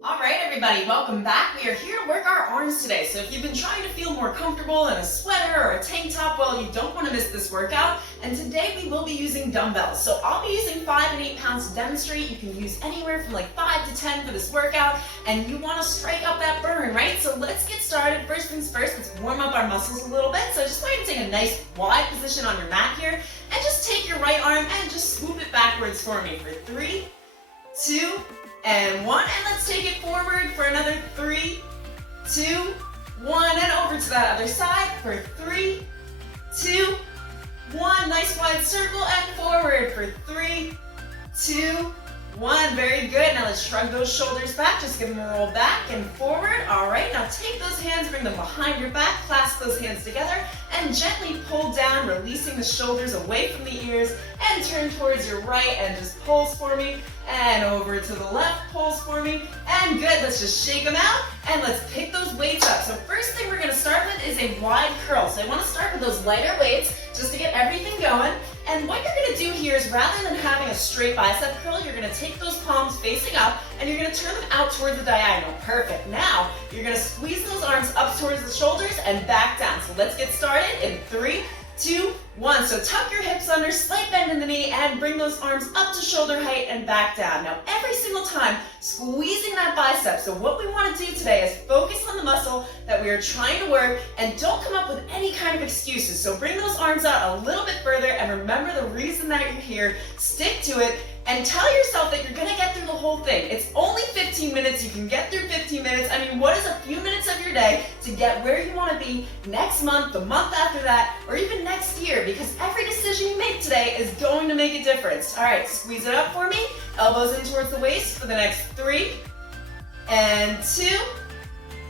All right, everybody, welcome back. We are here to work our arms today. So if you've been trying to feel more comfortable in a sweater or a tank top, well, you don't want to miss this workout. And today we will be using dumbbells. So I'll be using 5 and 8 pounds to demonstrate. You can use anywhere from like 5 to 10 for this workout. And you want to strike up that burn, right? So let's get started. First things first, let's warm up our muscles a little bit. So just go ahead and take a nice wide position on your mat here. And just take your right arm and just swoop it backwards for me for 3, 2, and 1, and let's take it forward for another 3, 2, 1, and over to that other side for 3, 2, 1. Nice wide circle and forward for 3, 2, 1. Very good. Now let's shrug those shoulders back. Just give them a roll back and forward. All right. Now take those hands, bring them behind your back, clasp those hands together, and gently pull down, releasing the shoulders away from the ears, and turn towards your right and just pulse for me, and over to the left, pulse for me, and good. Let's just shake them out, and let's pick those weights up. So first thing we're going to start with is a wide curl. So I want to start with those lighter weights just to get everything going. And what you're going to do here is rather than having a straight bicep curl, you're going to take those palms facing up and you're going to turn them out towards the diagonal. Perfect. Now, you're going to squeeze those arms up towards the shoulders and back down. So let's get started in 3, 2, 1. So tuck your hips under, slight bend in the knee, and bring those arms up to shoulder height and back down. Now, every single time, squeezing that bicep. So what we want to do today is focus on the muscle that we are trying to work and don't come up with any kind of excuses. So bring those arms out a little bit further and remember the reason that you're here. Stick to it and tell yourself that you're going to get through the whole thing. It's only 15 minutes. You can get through 15 minutes. I mean, what is a few minutes of your day to get where you want to be next month, the month after that, or even next year? Because every decision you make today is going to make a difference. All right, squeeze it up for me. Elbows in towards the waist for the next 3 and 2.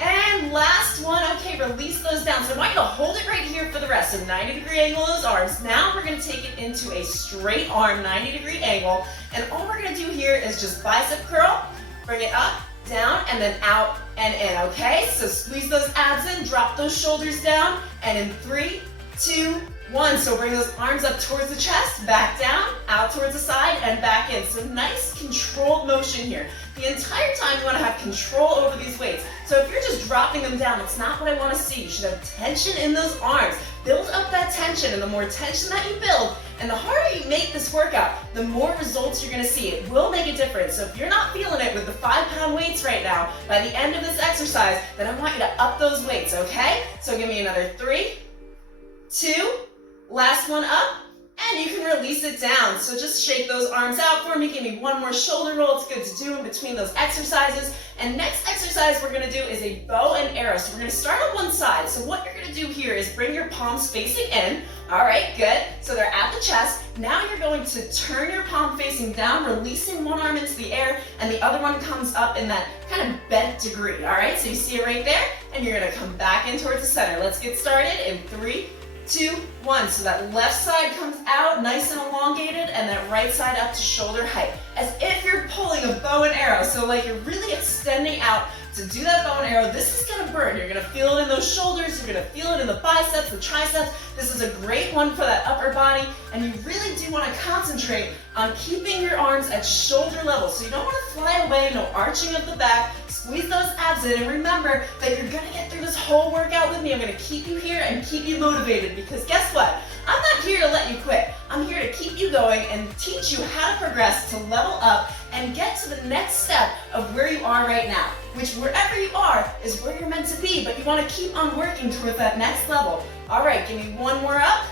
And last one. Okay, release those down. So I want you to hold it right here for the rest. So 90-degree angle those arms. Now we're going to take it into a straight arm 90-degree angle. And all we're going to do here is just bicep curl. Bring it up, down, and then out and in. Okay, so squeeze those abs in, drop those shoulders down. And in 3, 2, 1. So bring those arms up towards the chest, back down, out towards the side, and back in. So nice controlled motion here. The entire time you want to have control over these weights. So if you're just dropping them down, that's not what I want to see. You should have tension in those arms. Build up that tension, and the more tension that you build, and the harder you make this workout, the more results you're going to see. It will make a difference. So if you're not feeling it with the 5-pound weights right now, by the end of this exercise, then I want you to up those weights, okay? So give me another 3, 2, last one up, and you can release it down. So just shake those arms out for me. Give me one more shoulder roll. It's good to do in between those exercises. And next exercise we're going to do is a bow and arrow. So we're going to start on one side. So what you're going to do here is bring your palms facing in. All right, good. So they're at the chest. Now you're going to turn your palm facing down, releasing one arm into the air, and the other one comes up in that kind of bent degree. All right, so you see it right there, and you're going to come back in towards the center. Let's get started in 3, 2, 1. So that left side comes out nice and elongated, and that right side up to shoulder height, as if you're pulling a bow and arrow. So like you're really extending out to do that bow and arrow. This is going to burn. You're going to feel it in those shoulders. You're going to feel it in the biceps, the triceps. This is a great one for that upper body, and you really do want to concentrate on keeping your arms at shoulder level. So you don't want to fly away, no arching of the back. Squeeze those abs in, and remember that you're going to get through this whole workout with me. I'm going to keep you here and keep you motivated, because guess what? I'm not here to let you quit. I'm here to keep you going and teach you how to progress, to level up, and get to the next step of where you are right now, which wherever you are is where you're meant to be, but you want to keep on working toward that next level. All right, give me one more up.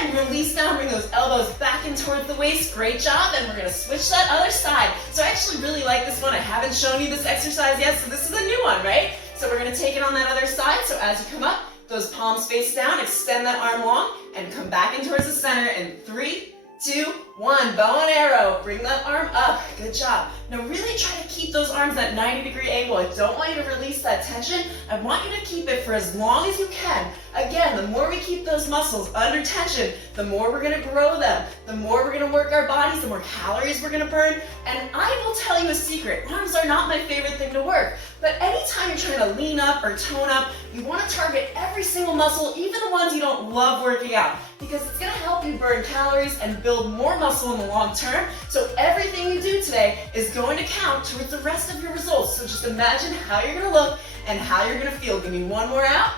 And release down, bring those elbows back in towards the waist. Great job, and we're going to switch that other side. So I actually really like this one. I haven't shown you this exercise yet, so this is a new one, right? So we're going to take it on that other side. So as you come up, those palms face down, extend that arm long, and come back in towards the center in 3, 2, 1. Bow and arrow. Bring that arm up. Good job. Now really try to keep those arms at 90-degree angle. I don't want you to release that tension. I want you to keep it for as long as you can. Again, the more we keep those muscles under tension, the more we're going to grow them, the more we're going to work our bodies, the more calories we're going to burn. And I will tell you a secret. Arms are not my favorite thing to work. But anytime you're trying to lean up or tone up, you want to target every single muscle, even the ones you don't love working out. because it's gonna help you burn calories and build more muscle in the long term. So everything you do today is going to count towards the rest of your results. So just imagine how you're gonna look and how you're gonna feel. Give me one more out,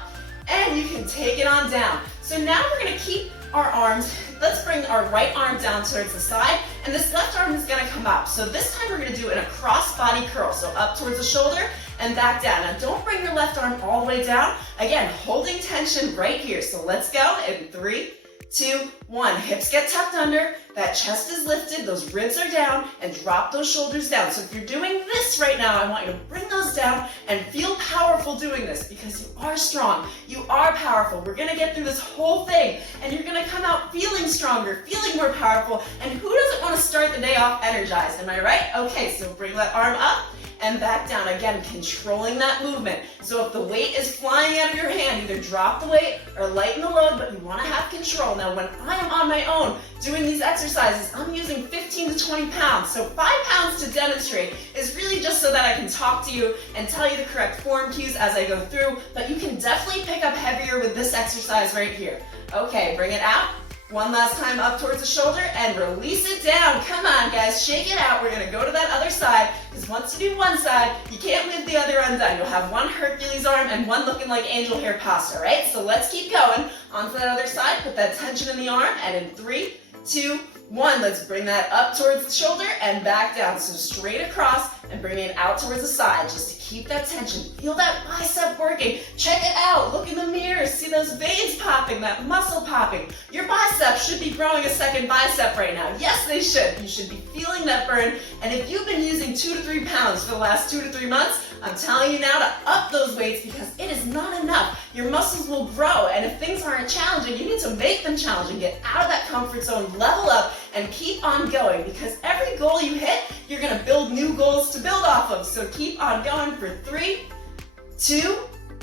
and you can take it on down. So now we're gonna keep our arms. Let's bring our right arm down towards the side, and this left arm is gonna come up. So this time we're gonna do it in a cross body curl. So up towards the shoulder and back down. Now don't bring your left arm all the way down. Again, holding tension right here. So let's go in 3, 2, 1. Hips get tucked under, that chest is lifted, those ribs are down, and drop those shoulders down. So if you're doing this right now, I want you to bring those down and feel powerful doing this, because you are strong, you are powerful. We're gonna get through this whole thing, and you're gonna come out feeling stronger, feeling more powerful, and who doesn't want to start the day off energized, am I right? Okay, so bring that arm up and back down. Again, controlling that movement. So if the weight is flying out of your hand, either drop the weight or lighten the load, but you want to have control. Now, when I am on my own doing these exercises, I'm using 15 to 20 pounds. So 5 pounds to demonstrate is really just so that I can talk to you and tell you the correct form cues as I go through, but you can definitely pick up heavier with this exercise right here. Okay, bring it out. One last time up towards the shoulder and release it down. Come on, guys, shake it out. We're gonna go to that other side, because once you do one side, you can't leave the other undone. You'll have one Hercules arm and one looking like angel hair pasta, right? So let's keep going. Onto that other side, put that tension in the arm, and in 3, 2, 1, let's bring that up towards the shoulder and back down. So straight across and bring it out towards the side, just to keep that tension. Feel that bicep working. Check it out. Look in the mirror. See those veins popping, that muscle popping. Your bicep should be growing a second bicep right now. Yes, they should. You should be feeling that burn. And if you've been using 2 to 3 pounds for the last 2 to 3 months, I'm telling you now to up those weights, because it is not enough. Your muscles will grow, and if things aren't challenging, you need to make them challenging. Get out of that comfort zone, level up, and keep on going, because every goal you hit, you're gonna build new goals to build off of. So keep on going for 3, 2,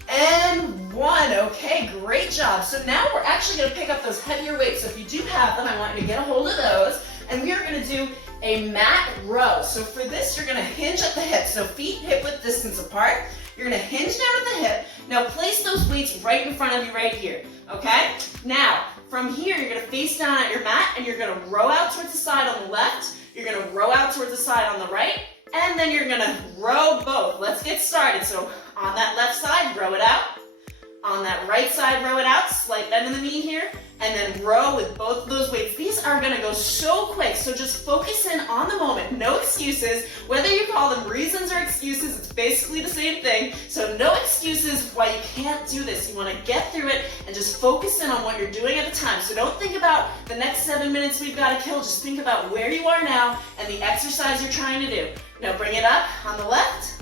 and 1. Okay, great job. So now we're actually gonna pick up those heavier weights. So if you do have them, I want you to get a hold of those, and we are gonna do a mat row. So for this, you're gonna hinge at the hip. So feet hip-width distance apart. You're gonna hinge down at the hip. Now place those weights right in front of you right here, okay? Now, from here, you're gonna face down at your mat, and you're gonna row out towards the side on the left. You're gonna row out towards the side on the right, and then you're gonna row both. Let's get started. So on that left side, row it out. On that right side, row it out. Slight bend in the knee here, and then row with both of those weights. These are gonna go so quick, so just focus in on the moment. No excuses. Whether you call them reasons or excuses, it's basically the same thing. So no excuses why you can't do this. You wanna get through it and just focus in on what you're doing at the time. So don't think about the next 7 minutes we've gotta kill. Just think about where you are now and the exercise you're trying to do. Now bring it up on the left.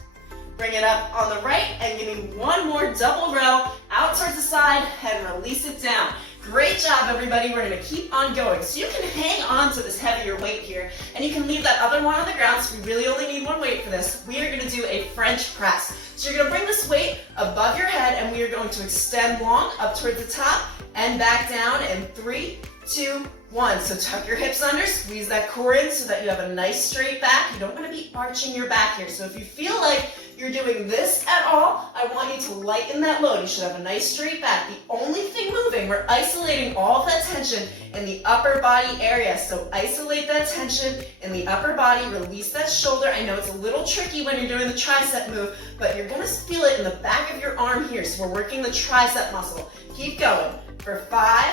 Bring it up on the right, and give me one more double row out towards the side and release it down. Great job, everybody. We're gonna keep on going. So you can hang on to this heavier weight here, and you can leave that other one on the ground, so we really only need one weight for this. We are gonna do a French press. So you're gonna bring this weight above your head, and we are going to extend long up towards the top and back down in 3, 2, 1. So tuck your hips under, squeeze that core in so that you have a nice straight back. You don't want to be arching your back here. So if you feel like you're doing this at all, I want you to lighten that load. You should have a nice straight back. The only thing moving, we're isolating all of that tension in the upper body area. So isolate that tension in the upper body, release that shoulder. I know it's a little tricky when you're doing the tricep move, but you're gonna feel it in the back of your arm here. So we're working the tricep muscle. Keep going for 5,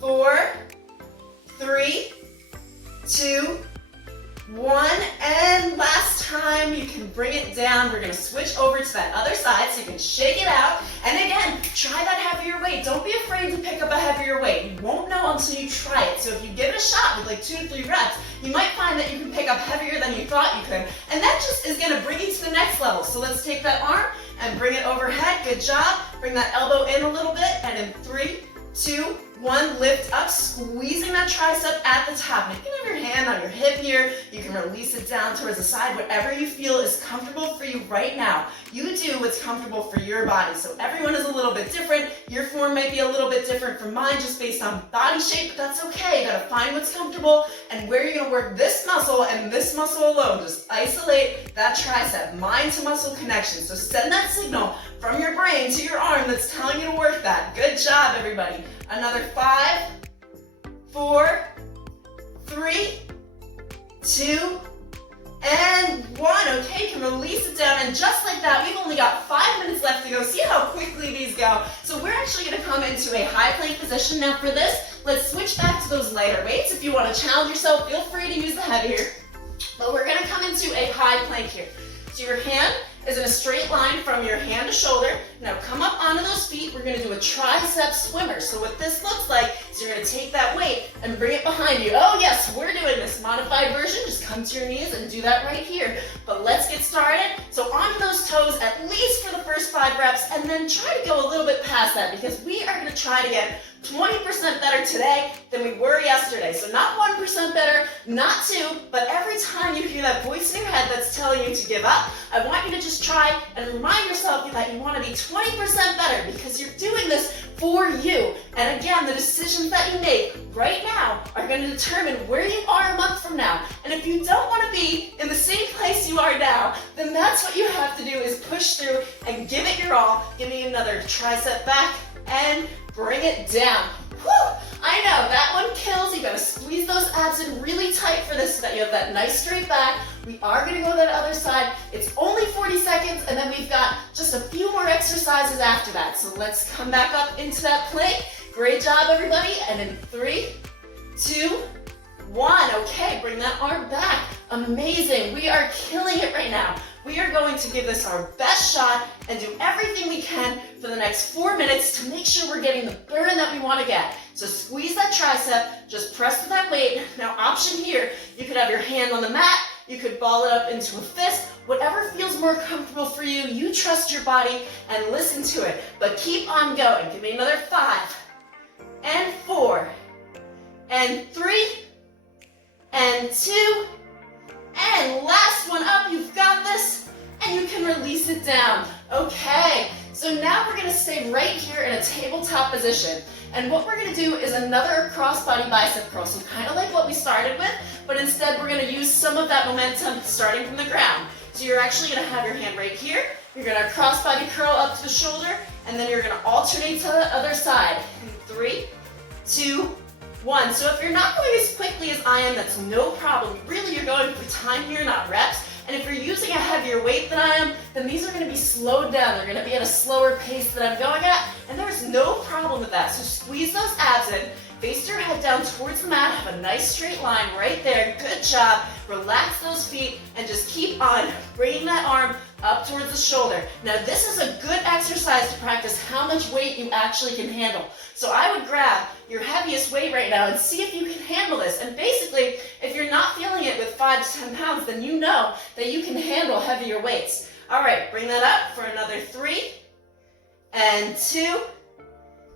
4, 3, 2, 1, and last time. You can bring it down. We're gonna switch over to that other side so you can shake it out. And again, try that heavier weight. Don't be afraid to pick up a heavier weight. You won't know until you try it. So if you give it a shot with like 2 to 3 reps, you might find that you can pick up heavier than you thought you could. And that just is gonna bring you to the next level. So let's take that arm and bring it overhead. Good job. Bring that elbow in a little bit, and in 3, 2, 1, lift up, squeezing that tricep at the top. Making your hand on your hip here. You can release it down towards the side, whatever you feel is comfortable for you right now. You do what's comfortable for your body. So everyone is a little bit different. Your form might be a little bit different from mine just based on body shape, but that's okay. You gotta find what's comfortable and where you're gonna work this muscle and this muscle alone. Just isolate that tricep, mind to muscle connection. So send that signal from your brain to your arm that's telling you to work that. Good job, everybody. Another 5, 4, 3, 2, and 1. Okay, you can release it down, and just like that, we've only got 5 minutes left to go. See how quickly these go. So we're actually gonna come into a high plank position. Now for this, let's switch back to those lighter weights. If you wanna challenge yourself, feel free to use the heavier. But we're gonna come into a high plank here. So your hand is in a straight line from your hand to shoulder. Now come up onto those feet. We're gonna do a tricep swimmer. So what this looks like is you're gonna take that weight and bring it behind you. Oh yes, we're doing this modified version. Just come to your knees and do that right here. But let's get started. So onto those toes at least for the first 5 reps, and then try to go a little bit past that because we are gonna try to get 20% better today than we were yesterday. So not 1% better, not 2, but every time you hear that voice in your head that's telling you to give up, I want you to just try and remind yourself that you want to be 20% better because you're doing this for you. And again, the decisions that you make right now are going to determine where you are a month from now. And if you don't want to be in the same place you are now, then that's what you have to do is push through and give it your all. Give me another tricep back and bring it down. Whew, I know, that one kills. You gotta squeeze those abs in really tight for this so that you have that nice straight back. We are gonna go to that other side. It's only 40 seconds, and then we've got just a few more exercises after that. So let's come back up into that plank. Great job, everybody. And in 3, 2, 1. Okay, bring that arm back. Amazing. We are killing it right now. We are going to give this our best shot and do everything we can for the next 4 minutes to make sure we're getting the burn that we want to get. So squeeze that tricep, just press to that weight. Now option here, you could have your hand on the mat, you could ball it up into a fist, whatever feels more comfortable for you. You trust your body and listen to it, but keep on going. Give me another 5, and 4, and 3, and 2, and last one up. You've got this, and you can release it down. Okay, so now we're gonna stay right here in a tabletop position. And what we're gonna do is another cross-body bicep curl. So kind of like what we started with, but instead we're gonna use some of that momentum starting from the ground. So you're actually gonna have your hand right here. You're gonna cross-body curl up to the shoulder, and then you're gonna alternate to the other side. In 3, 2, 1. So if you're not going as quickly as I am, that's no problem. Really, you're going for time here, not reps. And if you're using a heavier weight than I am, then these are going to be slowed down. They're going to be at a slower pace than I'm going at, and there's no problem with that. So squeeze those abs in, face your head down towards the mat, have a nice straight line right there. Good job. Relax those feet and just keep on bringing that arm up towards the shoulder. Now this is a good exercise to practice how much weight you actually can handle. So I would grab your heaviest weight right now and see if you can handle this. And basically, if you're not feeling it with 5 to 10 pounds, then you know that you can handle heavier weights. All right, bring that up for another 3, and 2,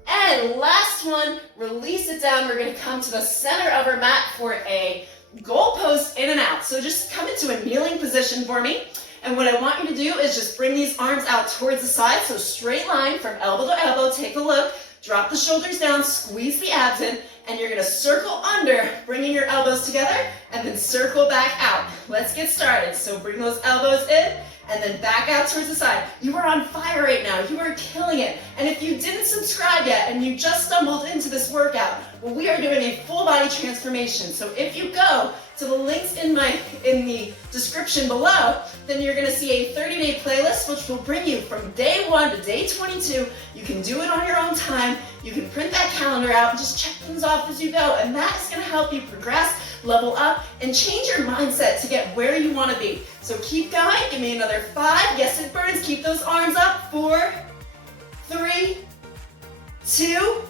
and last one. Release it down. We're gonna come to the center of our mat for a goalpost in and out. So just come into a kneeling position for me. And what I want you to do is just bring these arms out towards the side. So straight line from elbow to elbow. Take a look. Drop the shoulders down. Squeeze the abs in. And you're going to circle under, bringing your elbows together, and then circle back out. Let's get started. So bring those elbows in, and then back out towards the side. You are on fire right now. You are killing it. And if you didn't subscribe yet, and you just stumbled into this workout, well, we are doing a full body transformation. So if you go to the links in the description below, then you're going to see a 30-day playlist, which will bring you from day 1 to day 22. You can do it on your own time. You can print that calendar out and just check things off as you go. And that's going to help you progress, level up, and change your mindset to get where you want to be. So keep going. Give me another 5. Yes, it burns. Keep those arms up. 4, 3, 2,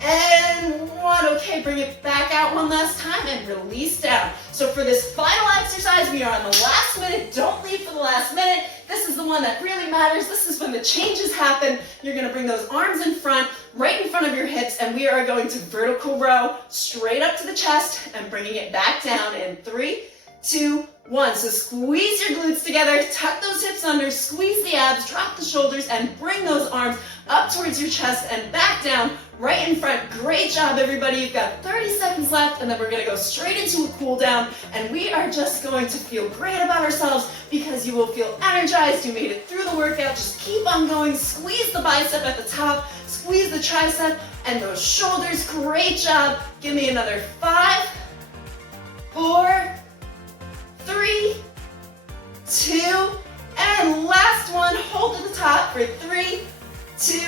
and 1. Okay, bring it back out one last time and release down. So for this final exercise, we are on the last minute. Don't leave for the last minute. This is the one that really matters. This is when the changes happen. You're gonna bring those arms in front, right in front of your hips, and we are going to vertical row, straight up to the chest, and bringing it back down in 3, 2, 1. So squeeze your glutes together, tuck those hips under, squeeze the abs, drop the shoulders, and bring those arms up towards your chest and back down, right in front. Great job, everybody. You've got 30 seconds left, and then we're gonna go straight into a cool down, and we are just going to feel great about ourselves because you will feel energized. You made it through the workout. Just keep on going. Squeeze the bicep at the top, squeeze the tricep, and those shoulders. Great job. Give me another 5, 4, 3, 2, and last one. Hold to the top for 3, 2,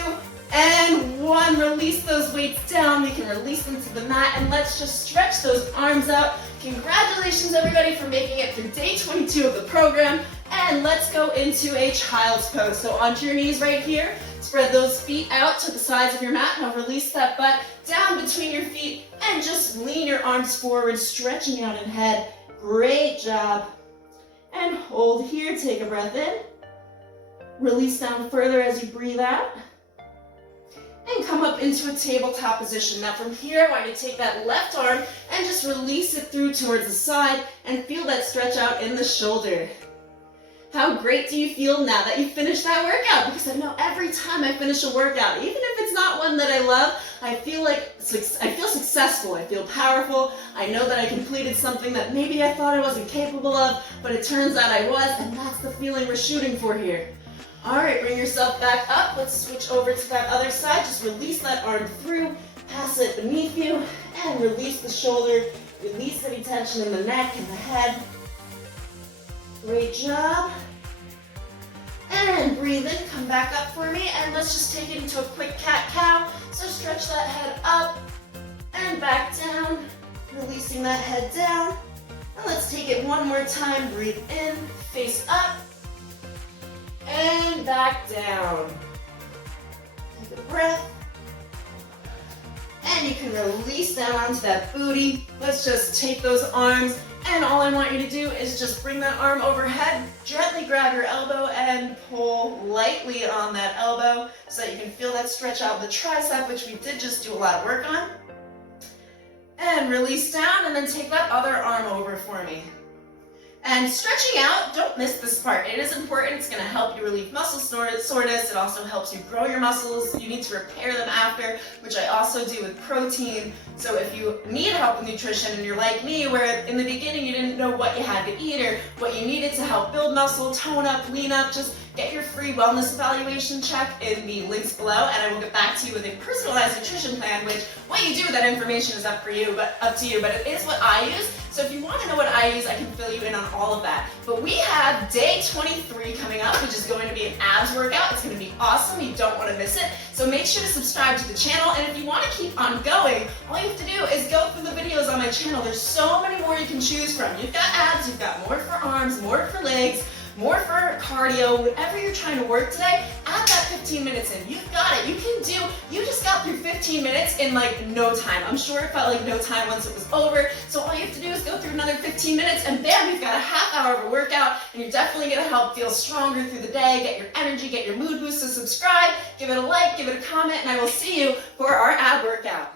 and 1. Release those weights down. We can release them to the mat, and let's just stretch those arms out. Congratulations, everybody, for making it through day 22 of the program. And let's go into a child's pose. So onto your knees right here. Spread those feet out to the sides of your mat. Now release that butt down between your feet and just lean your arms forward, stretching out in head. Great job. And hold here. Take a breath in. Release down further as you breathe out. And come up into a tabletop position. Now from here, I want you to take that left arm and just release it through towards the side and feel that stretch out in the shoulder. How great do you feel now that you finished that workout? Because I know every time I finish a workout, even if it's not one that I love, I feel successful. I feel powerful. I know that I completed something that maybe I thought I wasn't capable of, but it turns out I was, and that's the feeling we're shooting for here. All right, bring yourself back up. Let's switch over to that other side. Just release that arm through, pass it beneath you, and release the shoulder. Release any tension in the neck and the head. Great job. And breathe in, come back up for me, and let's just take it into a quick cat-cow. So stretch that head up and back down, releasing that head down. And let's take it one more time. Breathe in, face up, and back down. Take a breath. And you can release down onto that booty. Let's just take those arms, and all I want you to do is just bring that arm overhead, gently grab your elbow and pull lightly on that elbow so that you can feel that stretch out of the tricep, which we did just do a lot of work on. And release down, and then take that other arm over for me. And stretching out, don't miss this part. It is important. It's going to help you relieve muscle soreness. It also helps you grow your muscles. You need to repair them after, which I also do with protein. So if you need help with nutrition and you're like me, where in the beginning you didn't know what you had to eat or what you needed to help build muscle, tone up, lean up, just get your free wellness evaluation check in the links below, and I will get back to you with a personalized nutrition plan, which what you do with that information is up to you, but it is what I use. So if you want to know what I use, I can fill you in on all of that. But we have day 23 coming up, which is going to be an abs workout. It's going to be awesome. You don't want to miss it. So make sure to subscribe to the channel. And if you want to keep on going, all you have to do is go through the videos on my channel. There's so many more you can choose from. You've got abs, you've got more for arms, more for legs, more for cardio, whatever you're trying to work today, add that 15 minutes in. You've got it. You just got through 15 minutes in like no time. I'm sure it felt like no time once it was over. So all you have to do is go through another 15 minutes and bam, you've got a half hour of a workout, and you're definitely going to help feel stronger through the day, get your energy, get your mood boost. So subscribe, give it a like, give it a comment, and I will see you for our ab workout.